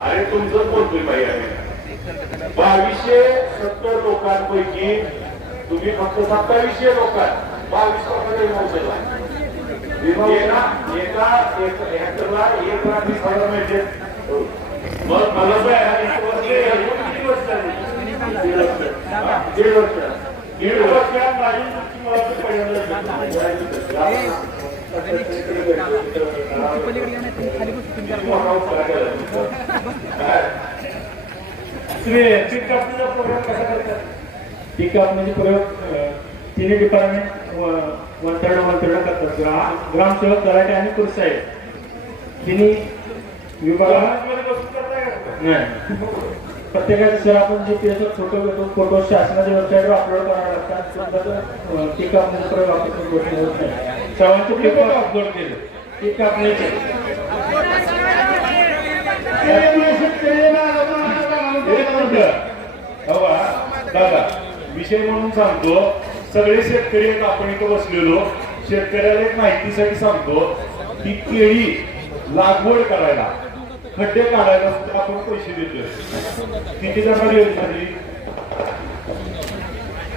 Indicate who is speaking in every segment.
Speaker 1: अरे तुमचं बोलतोय बाई आहे? बावीसशे सत्तर लोकांपैकी तुम्ही फक्त सत्तावीसशे लोकां बावीस लोकांचा एका एक- लाख वीस हजार मिळते मग मला किती वर्ष दीड वर्ष. दीड वर्ष वर्षात माझी मला
Speaker 2: पीक कापणीचे प्रयोग तिन्ही डिपार्टमेंट वंतरण वंतरण करतात. ग्रा- ग्रामसेवक तलाठी आणि कृषी आहेत. तिन्ही
Speaker 1: का?
Speaker 2: नाही. प्रत्येकाचे सर आपण जे पी फोटो घेतो. फोटो शासनाच्या वेबसाईटवर अपलोड करावे लागतात. पीक कापणीचे प्रयोग आपण गोष्टी होत नाही सर्वांचे
Speaker 1: फोटो अपलोड केले? दादा विषय म्हणून सांगतो सगळे शेतकरी आहेत आपण इथं बसलेलो. शेतकऱ्याला एक माहितीसाठी सांगतो की केळी लागवड करायला खड्डे काढायला सुद्धा आपण पैसे देतोय. किती जणांना योजना दिली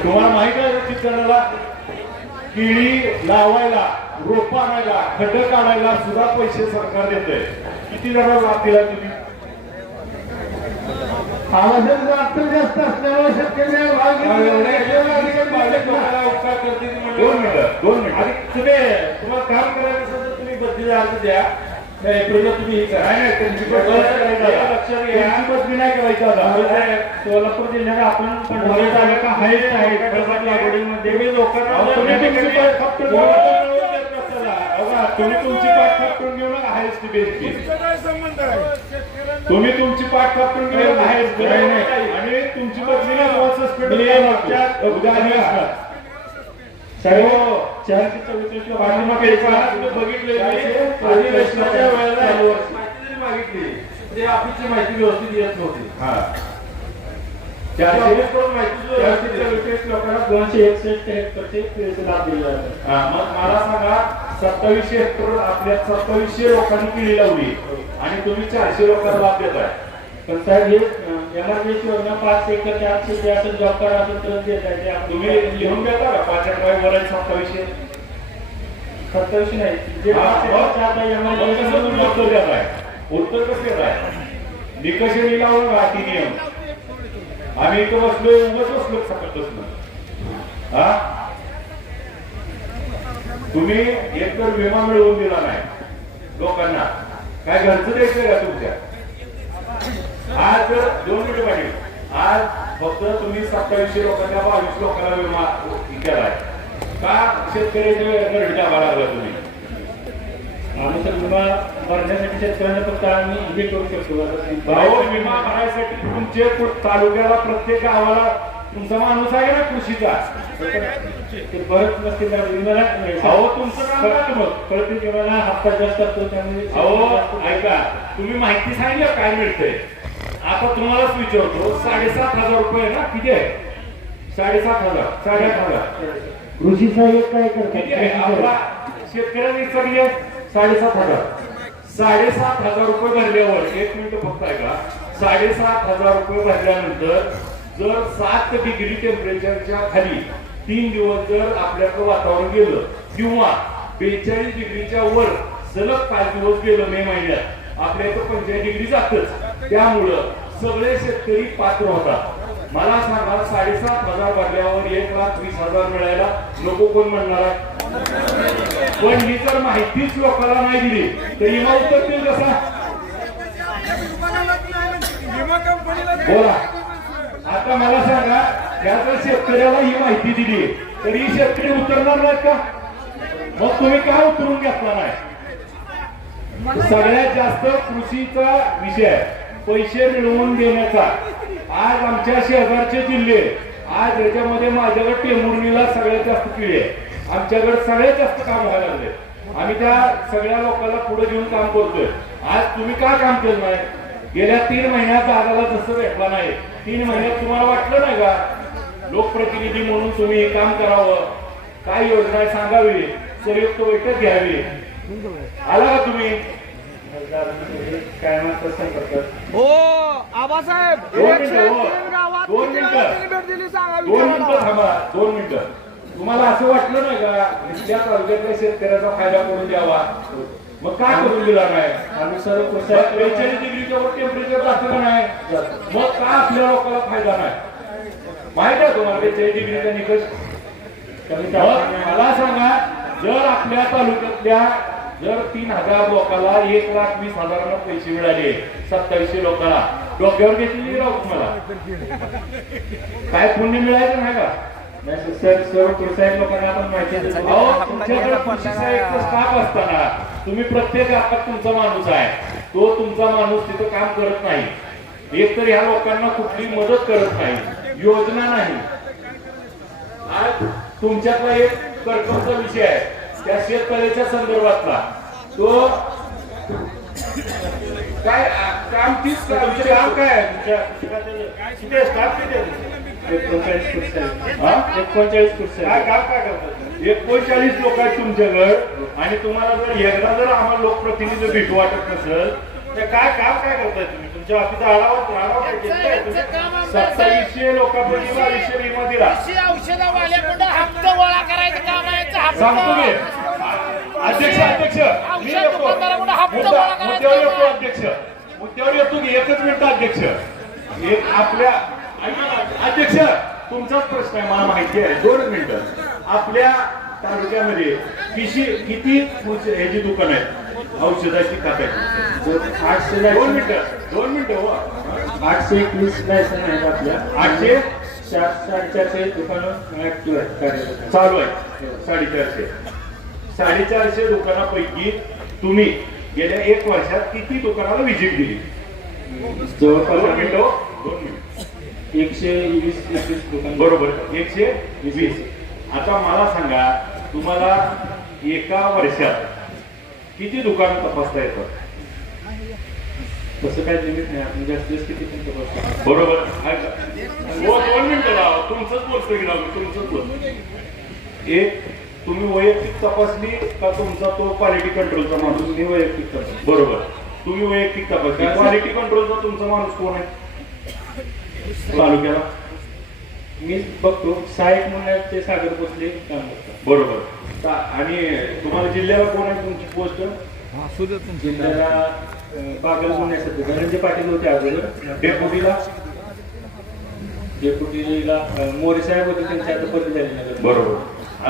Speaker 1: तुम्हाला माहीत आहे किती केळी लावायला रोप आणायला खड्डे काढायला सुद्धा पैसे सरकार देतंय. किती जणांना लाभ दिला तुम्ही?
Speaker 2: आवश्यक जास्त जास्त असल्यामुळे शेतकरी
Speaker 1: दोन मिनिटं दोन मिनिटं.
Speaker 2: तुम्ही तुम्हाला काम करायचं तुम्ही बदली द्या. हे. म्हणजे सोलापूर जिल्ह्यात आपण पंढरपूर तालुका आहे लागवडीमध्ये.
Speaker 1: लोकांना
Speaker 2: अहो, तुम्ही तुमची पाठ खपटून घेऊ नका.
Speaker 1: तुम्ही तुमची पाठ ती तुम्ही तुमची घेऊ
Speaker 2: नाही.
Speaker 1: आणि तुमची सस्पेंड.
Speaker 2: सर्व
Speaker 1: हो.
Speaker 2: चारशे
Speaker 1: बघितले अधिवेशनाच्या वेळेला
Speaker 2: चालू वर्षी.
Speaker 1: माहिती जरी मागितली ते ऑफिसची माहिती व्यवस्थित येत नव्हती.
Speaker 2: हा.
Speaker 1: चारशे
Speaker 2: चारशे चारशे दोनशे एकसष्ट हेक्टरचे लाभ दिले जातात
Speaker 1: हा, मग मला सांगा सत्तावीसशे हेक्टर आपल्या सत्तावीसशे लोकांनी केळी लावली आणि तुम्ही चारशे लोकांना लाभ देताय.
Speaker 2: पण साहेब हे एमर्जन्सी योजना पाच एकर चार शेती असेल जॉब करा असेल तर ते
Speaker 1: तुम्ही लिहून देता का? पाच अकरा वर सत्तावीसशे?
Speaker 2: सत्तावीसशे नाही. जे पाच एकर
Speaker 1: तुम्ही उत्तर
Speaker 2: म्हणून
Speaker 1: देताय. उत्तर कसं देताय निकष लिहिलावं राहती नियम. आम्ही इथं बसलो उगाच बसलो सकाळ बसलो हा? तुम्ही एक तर विमा मिळवून दिला नाही लोकांना. काय घरचं द्यायचं का तुमच्या? आज दोन मिनिट पाहिजे. आज फक्त तुम्ही सत्तावीसशे लोकांना बावीस लोकांना विमा केलाय. का शेतकऱ्यांच्या गरजा लागला तुम्ही?
Speaker 2: आम्ही तर विमा भरण्यासाठी शेतकऱ्यांना फक्त आम्ही हे करू शकतो.
Speaker 1: भाऊ विमा भरायसाठी तुमचे तालुक्याला प्रत्येक गावाला तुमचा माणूस आहे ना कृषीचा.
Speaker 2: ते परत नसतील तर विम्याला
Speaker 1: अहो तुमचं काम काय मग
Speaker 2: प्रत्येक विम्याला हप्ता जास्त असतो त्यामुळे
Speaker 1: अहो ऐका तुम्ही माहिती सांगितलं काय मिळतंय? आता तुम्हालाच विचारतो साडेसात हजार रुपये ना? किती आहे? साडेसात हजार साडेआठ हजार.
Speaker 2: कृषी सहाय्यक काय
Speaker 1: आपला शेतकऱ्यांनी सगळे साडेसात हजार. साडेसात हजार रुपये भरल्यावर एक मिनिट फक्त आहे का साडेसात हजार रुपये भरल्यानंतर जर सात डिग्री टेम्परेचरच्या खाली तीन दिवस जर आपल्याकडं वातावरण गेलं किंवा बेचाळीस डिग्रीच्या वर सलग पाच दिवस गेलं मे महिन्यात आपल्या इथं पंचाळीस डिग्री जातच. त्यामुळं सगळे शेतकरी पात्र होतात. मला सांगा साडेसात हजार भरल्यावर एक लाख वीस हजार मिळायला नको कोण म्हणणार आहे? पण ही जर माहितीच लोकांना नाही दिली. तर विमा उतरतील कसा बोला. आता मला सांगा या जर शेतकऱ्याला ही माहिती दिली. तर ही शेतकरी उतरणार नाहीत का? मग तुम्ही काय उतरून घेतला नाही? सगळ्यात जास्त कृषीचा विषय. पैसे मिळवून देण्याचा. आज आमच्या शेजारचे जिल्हे आज याच्यामध्ये माझ्याकडे टेमुर्णीला सगळ्यात जास्त पिढी आहे आमच्याकडे सगळ्यात जास्त काम व्हायला लागले. आम्ही त्या सगळ्या लोकांना पुढे घेऊन काम करतोय. आज तुम्ही का काम केलं नाही? गेल्या तीन महिन्यात दादाला जसं भेटला नाही तीन महिन्यात तुम्हाला वाटलं नाही का? लोकप्रतिनिधी म्हणून तुम्ही हे काम करावं. काय योजना सांगावी? संयुक्त बैठक घ्यावी. आला का तुम्ही?
Speaker 2: संपर्कात
Speaker 3: हो आबासाहेब
Speaker 1: दोन
Speaker 3: एकशे
Speaker 1: मिनिटं, हो. दोन मिनिटं. दोन मिनिटं. थांबा दोन मिनिटं. तुम्हाला असं वाटलं नाही का? त्या तालुक्यातल्या शेतकऱ्याचा फायदा करून द्यावा. मग का करून दिला नाही?
Speaker 2: आम्ही सर्व कृषी
Speaker 1: बेचाळीस डिग्रीच्या वर टेम्परेचर का नाही? मग का आपल्या लोकांना फायदा नाही? माहीत आहे तुम्हाला बेचाळीस डिग्रीचा निकष? मला सांगा जर आपल्या तालुक्यातल्या जर तीन हजार लोकांना एक लाख वीस हजारांना पैसे मिळाले सत्तावीसशे लोकांना डोक्यावर घेतलेली राहू तुम्हाला. काय पुण्य मिळायचं नाही का? स्टाफ असताना तुम्ही प्रत्येक गावात तुमचा माणूस आहे तो तुमचा माणूस तिथं काम करत नाही एक तर ह्या लोकांना कुठली मदत करत नाही योजना नाही आज तुमच्यातला एक कर्कमचा विषय आहे त्या शेतकऱ्याच्या संदर्भातला तो काय काम तीच काम काय आहे तुमच्या किती स्टाफ किती
Speaker 2: एकोणचाळीस.
Speaker 1: हा?
Speaker 2: एकोणचाळीस
Speaker 1: काय काय करतात एकोणचाळीस लोक आहेत तुमच्याकडे आणि तुम्हाला जर एकदा जर आम्हाला लोकप्रतिनिधी भेटू वाटत नसेल तर काय काम काय करताय तुम्ही तुमच्या बाबतीत आढावा? सत्तावीसशे लोकांपैकी बावीसशे विमा दिला
Speaker 4: औषधावाल्याकडे हप्ता गोळा करायचं काम आहे ते
Speaker 1: सांगतो मी अध्यक्ष अध्यक्ष मी येतो मुद्द्यावर. अध्यक्ष मुद्द्यावर येतो की एकच मिनिट अध्यक्ष एक आपल्या अध्यक्ष तुमचाच प्रश्न आहे मला माहिती आहे. दोन मिनिटं. आपल्या तालुक्यामध्ये किशी किती औष- ह्याची दुकान आहेत? औषधाची खात्याची
Speaker 2: आठशे
Speaker 1: दोन मिनिटं. दोन मिनिटं हो.
Speaker 2: आठशे एकवीस लायसन आहेत आपल्या.
Speaker 1: आठशे?
Speaker 2: चार साडेचारशे दुकानं ऍक्टिव्ह आहेत आहेत.
Speaker 1: चालू आहे साडेचारशे. साडेचारशे दुकानापैकी तुम्ही गेल्या एक वर्षात किती दुकानाला व्हिजिट दिली?
Speaker 2: जवळपास
Speaker 1: दोन मिनिटं हो. दोन मिनिटं.
Speaker 2: एकशे वीस एकवीस. दुकान
Speaker 1: बरोबर. एकशे वीस. आता मला सांगा तुम्हाला एका वर्षात किती दुकान तपासता येतात?
Speaker 2: तसं काय लिमिट नाही. आपण जास्तीत जास्त किती पण तपासतो.
Speaker 1: बरोबर. हो दोन मिनिटं राव तुमचंच बोलतोय की राव तुमचंच बोलतोय. एक तुम्ही वैयक्तिक तपासली का तुमचा तो क्वालिटी कंट्रोलचा माणूस?
Speaker 2: मी वैयक्तिक करतो
Speaker 1: बरोबर. तुम्ही वैयक्तिक तपासली क्वालिटी कंट्रोलचा तुमचा माणूस कोण आहे? तालुक्याला.
Speaker 2: मी बघतो सहाय्यक म्हणून आहेत ते सागर भोसले काम करतात.
Speaker 1: बरोबर. ता- आणि तुम्हाला जिल्ह्याला कोण आहे तुमची पोस्ट?
Speaker 2: जिल्ह्याला अं, बागल सध्या. धनंजय पाटील होते अगोदर.
Speaker 1: डेप्युटीला.
Speaker 2: डेप्युटीला अं, मोरे साहेब होते त्यांच्या आता बदली झाली नगर.
Speaker 1: बरोबर.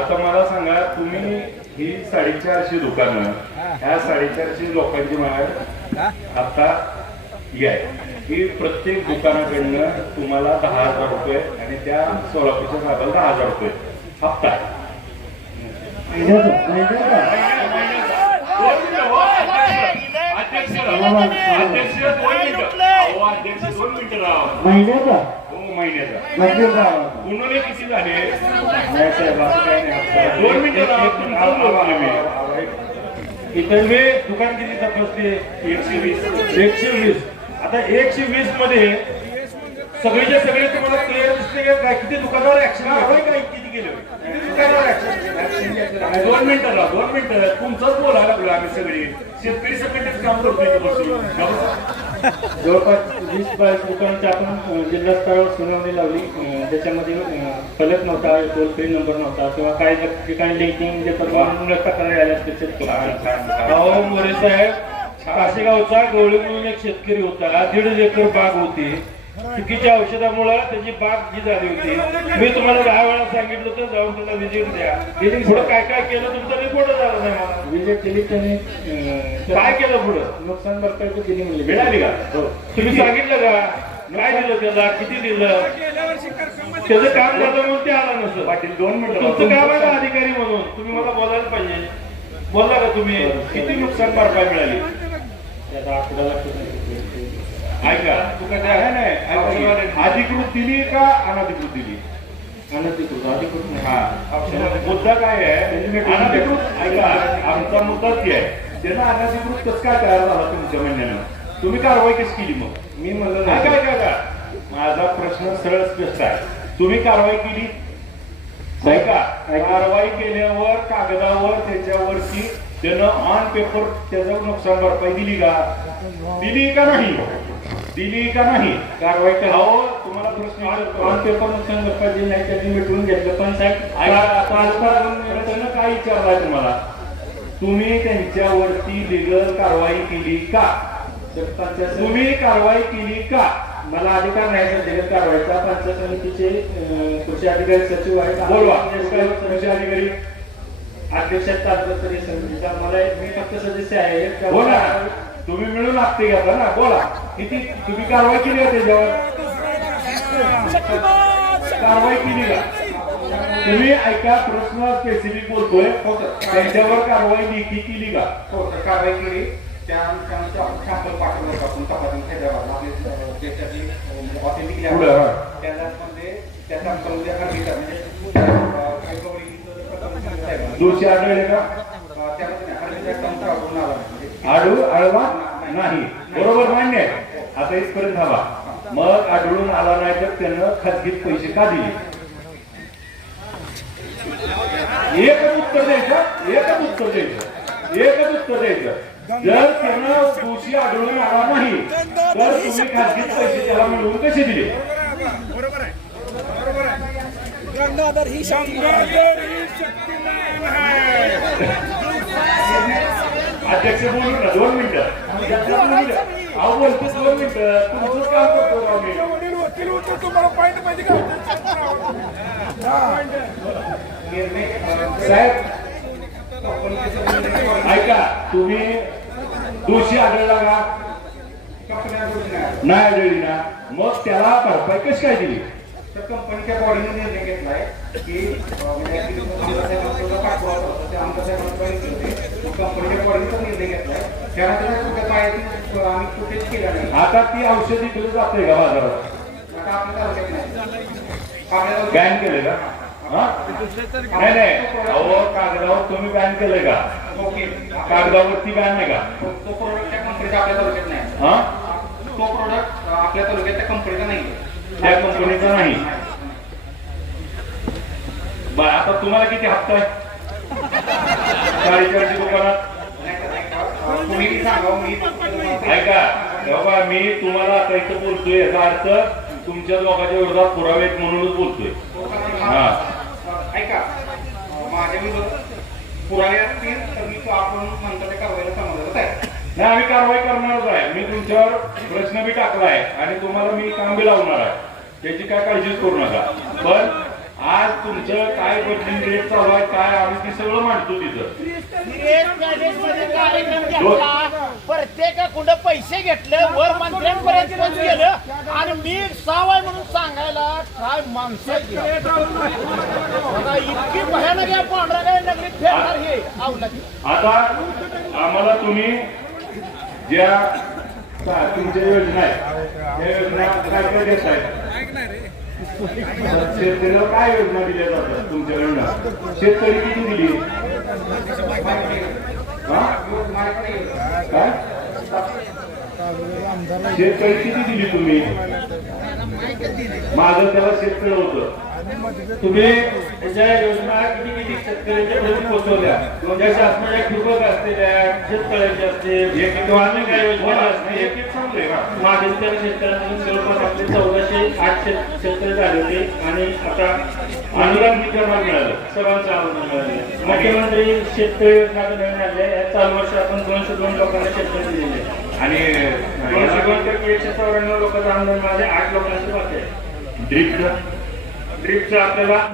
Speaker 1: आता मला सांगा तुम्ही ही साडेचारशे दुकानं ह्या साडेचारशे लोकांची मला आता ही आहे. ही प्रत्येक दुकानाकडनं तुम्हाला दहा हजार रुपये आणि त्या सोलापूरच्या साहेबाला दहा हजार रुपये. हप्ता.
Speaker 2: महिन्याचा.
Speaker 1: उन्हाळे किती झाले दोन मिनिटं.
Speaker 2: इतर मी दुकान किती तपासते
Speaker 1: एकशे वीस.
Speaker 2: एकशे वीस. आता एकशे वीसमध्ये सगळेच्या सगळे तुम्हाला क्लिअर दिसते का? काय किती दुकानावर ऍक्शन
Speaker 1: काय किती गेले दुकानावर? दोन मिनिटं राव दोन मिनिटं तुमचंच बोलायला लागलो आम्ही सगळे. शेतकरी सगळेच काम करतोय.
Speaker 2: जवळपास वीस बावीस दुकानांची आपण जिल्हा स्तरावर सुनावणी लावली. अं, फलक नव्हता टोल फ्री नंबर नव्हता किंवा काही ठिकाणी लिंकिंग जे म्हणून तक्रारी आल्या स्पेशल अहो मोरे साहेब काशेगावचा गवळी म्हणून एक शेतकरी होता. दीड एकर बाग होती. चुकीच्या औषधामुळे त्याची बाग जी झाली होती. मी तुम्हाला दहा वेळा सांगितलं होतं जाऊन त्याला विजिट द्या. पुढे काय काय केलं? तुमचा रिपोर्ट झाला नाही मला. विजिट दिली त्याने काय केलं पुढं? नुकसान भरपाई दिली म्हणजे
Speaker 1: मिळाली का?
Speaker 2: हो.
Speaker 1: तुम्ही सांगितलं का? काय दिलं त्याला? किती दिलं? त्याचं काम झालं म्हणून ते आला नसतं.
Speaker 2: पाटील दोन मिनिटं
Speaker 1: तुमचं काम आहे ना अधिकारी म्हणून. तुम्ही मला बोलायला पाहिजे. बोलला का तुम्ही? किती नुकसान भरपाई मिळाली?
Speaker 2: त्याचा आकडा लागतो
Speaker 1: ऐका. तू काय आहे नाही ऐका, अधिकृत दिली का अनधिकृत दिली?
Speaker 2: अनधिकृत अधिकृत नाही.
Speaker 1: हा. मुद्दा काय आहे? अनधिकृत ऐका. आमचा मुद्दा ती आहे. त्यांना अनधिकृत कसं काय तयार झाला तुमच्या म्हणण्यानं? तुम्ही कारवाई कशी केली मग?
Speaker 2: मी म्हणलं नाही.
Speaker 1: काय काय माझा प्रश्न सरळ स्पष्ट आहे. तुम्ही कारवाई केली? ऐका.
Speaker 2: ऐका.
Speaker 1: कारवाई केल्यावर कागदावर त्याच्यावरती त्यानं ऑन पेपर त्याचं नुकसान भरपाई दिली का? दिली का नाही? दिली का नाही? कारवाई करा. हो तुम्हाला प्रश्न.
Speaker 2: ऑन पेपर नुकसान भरपाई दिली नाही त्यांनी मिटवून घेतलं. पण साहेब
Speaker 1: काय विचारलाय तुम्हाला? तुम्ही त्यांच्यावरती लिगल कारवाई केली का? तुम्ही कारवाई केली का?
Speaker 2: मला अधिकार नाही सध्या कारवाईचा. पंचायत समितीचे कृषी अधिकारी सचिव आहेत.
Speaker 1: बोलवा.
Speaker 2: कृषी
Speaker 1: अधिकारी
Speaker 2: अध्यक्ष तालुकास्तरीय समितीचा मला मी फक्त सदस्य आहे
Speaker 1: बोला. तुम्ही मिळून लागते घेता ना बोला. किती तुम्ही कारवाई केली का त्याच्यावर? कारवाई केली का? तुम्ही ऐका प्रश्न स्पेसिफिक बोलतोय. त्यांच्यावर कारवाई लेखी केली का?
Speaker 5: हो तर कारवाई केली. त्या त्यानंतर आपण सॅम्पल पाठवलं होतं आपण तपासून हैदराबादला आपले अं, देशातली ऑथेंटिक
Speaker 1: पुढे, हा.
Speaker 5: त्यामध्ये त्या सॅम्पलमध्ये म्हणजे अं, काही गवळीचं जे प्रकरण झालं आहे ना,
Speaker 1: दोषी आढळले का? आढळू आढळला नाही. बरोबर मान्य आहे. आता इथपर्यंत हवा मग आढळून आला नाही तर त्यानं खाजगीत पैसे का दिले? एकच उत्तर द्यायचं. एकच उत्तर द्यायचं. एकच उत्तर द्यायचं. जर त्यानं दोषी आढळून आला नाही तर तुम्ही खाजगीत पैसे त्याला मिळवून कसे दिले?
Speaker 3: गंगाधर ही गंगाधर ही
Speaker 1: अध्यक्ष बोलू ना दोन मिनिटं. अहो बोलतो दोन मिनिटं. तुमचंच काम करतो राव मी.
Speaker 3: तुम्हाला पॉईंट पाहिजे का
Speaker 1: साहेब ऐका तुम्ही दोषी आढळला का?
Speaker 5: नाही
Speaker 1: आढळली ना. मग त्याला भरपाई कशी काय दिली?
Speaker 5: तर कंपनीच्या बॉडीने निर्णय घेतलाय की म्हणजे कंपनीच्या बॉडीने तो निर्णय घेतलाय त्यानंतर कुठे पायाची आम्ही कुठेच केला नाही.
Speaker 1: आता ती औषधी दिली जाते का बाजारात?
Speaker 5: आता आपल्या तालुक्यात नाही. आपल्या तालुक्यात
Speaker 1: बॅन केले का? हा? नाही नाही. अहो कागदावर तुम्ही बॅन केलंय का?
Speaker 5: ओके.
Speaker 1: कागदावरती बॅन नाही का?
Speaker 5: तो तो प्रोडक्ट त्या कंपनीचा आपल्या तालुक्यात नाही.
Speaker 1: हा?
Speaker 5: तो प्रोडक्ट आपल्या तालुक्यात त्या कंपनीचा नाही
Speaker 1: त्या कंपनीचा नाही. बर आता तुम्हाला किती हप्ता आहे? साडेचारशे दुकानात?
Speaker 5: तुम्ही हो,
Speaker 1: ऐका बाबा मी तुम्हाला आता इथं बोलतोय याचा अर्थ तुमच्या लोकांच्या विरोधात पुरावे म्हणूनच बोलतोय. हा.
Speaker 5: ऐका माझ्या विरोधात पुरावे असतील तर मी तो आपण म्हणतो त्या कारवाईला समजत आहे.
Speaker 1: नाही आम्ही कारवाई करणारच आहे. मी तुमच्यावर प्रश्न बी टाकलाय आणि तुम्हाला मी काम बी लावणार आहे. त्याची काय काळजीच करू नका. पण आज तुमचं काय बदलिंग रेट चालू आहे काय आम्ही ती सगळं मांडतो तिथं.
Speaker 4: घेतला प्रत्येकाकुंड पैसे घेतले वर मंत्र्यांपर्यंत गेलं. आणि मी सावाय म्हणून सांगायला काय माणसं इतकी भयानक या पांढरा काय नगरीत फेरणार हे.
Speaker 1: आता आम्हाला तुम्ही ज्या तुमच्या योजना आहेत त्या योजना काय काय देत आहेत शेतकऱ्याला काय योजना दिल्या जातात तुमच्याकडनं शेतकरी किती दिली? काय? शेतकरी किती दिली तुम्ही? माझं त्याला शेतकरी होतं.
Speaker 2: तुम्ही ज्या योजना किती किती शेतकऱ्यांच्या पर्यंत पोहोचवल्या ज्या शासनाच्या ठिबक असलेल्या शेतकऱ्यांच्या असतील किंवा अन्य काही योजना असतील.
Speaker 1: एक एक सांगले
Speaker 2: शेतकऱ्यांमध्ये जवळपास आपले चौदाशे आठ शेत- शेतकरी झाले होते. आणि आता
Speaker 1: अनुदान प्रमाण मिळालं?
Speaker 2: सर्वांचं अनुदान मिळाले. मुख्यमंत्री शेतकरी योजना नवीन आली या चालू वर्षी आपण दोनशे दोन लोकांना शेतकरी आहे.
Speaker 1: आणि
Speaker 2: दोनशे दोन पैकी एकशे चौऱ्याण्णव लोकांचं अनुदान मिळाले आठ लोकांचे बाकी आहे. आपल्याला